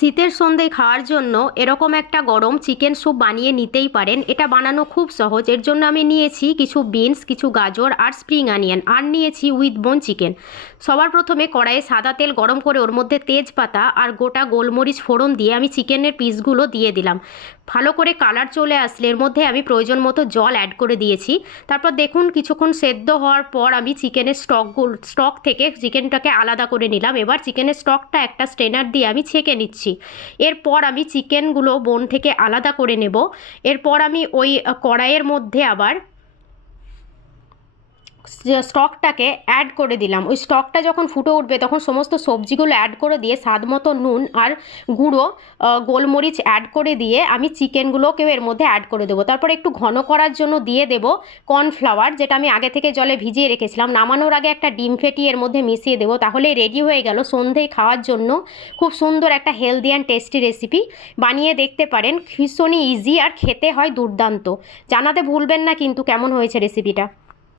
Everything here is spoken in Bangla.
শীতের সন্ধ্যায় খাওয়ার জন্য এরকম একটা গরম চিকেন স্যুপ বানিয়ে নিতেই পারেন। এটা বানানো খুব সহজ। এর জন্য আমি নিয়েছি কিছু বিনস, কিছু গাজর আর স্প্রিং অনিয়ন, আর নিয়েছি উইথ বোন চিকেন। সবার প্রথমে কড়াইয়ে সাদা তেল গরম করে ওর মধ্যে তেজপাতা আর গোটা গোলমরিচ ফোড়ন দিয়ে আমি চিকেনের পিসগুলো দিয়ে দিলাম। ভালো করে কালার চলে আসলে এর মধ্যে আমি প্রয়োজন মতো জল অ্যাড করে দিয়েছি। তারপর দেখুন কিছুক্ষণ সেদ্ধ হওয়ার পর আমি চিকেনের স্টক থেকে চিকেনটাকে আলাদা করে নিলাম। এবার চিকেনের স্টকটা একটা স্ট্রেনার দিয়ে আমি ছেঁকে নিচ্ছি। এরপর আমি চিকেনগুলো বোন থেকে আলাদা করে নেব। এরপর আমি ওই কড়াইয়ের মধ্যে আবার স্টকটাকে অ্যাড করে দিলাম। ওই স্টকটা যখন ফুটে উঠবে তখন সমস্ত সবজিগুলো অ্যাড করে দিয়ে স্বাদ মতো নুন আর গুঁড়ো গোলমরিচ অ্যাড করে দিয়ে আমি চিকেনগুলোকেও এর মধ্যে অ্যাড করে দেবো। তারপর একটু ঘন করার জন্য দিয়ে দেব কর্নফ্লাওয়ার, যেটা আমি আগে থেকে জলে ভিজিয়ে রেখেছিলাম। নামানোর আগে একটা ডিম ফেটিয়ে এর মধ্যে মিশিয়ে দেবো। তাহলে রেডি হয়ে গেল সন্ধেয় খাওয়ার জন্য খুব সুন্দর একটা হেলদি অ্যান্ড টেস্টি রেসিপি। বানিয়ে দেখতে পারেন, ভীষণই ইজি আর খেতে হয় দুর্দান্ত। জানাতে ভুলবেন না কিন্তু কেমন হয়েছে রেসিপিটা।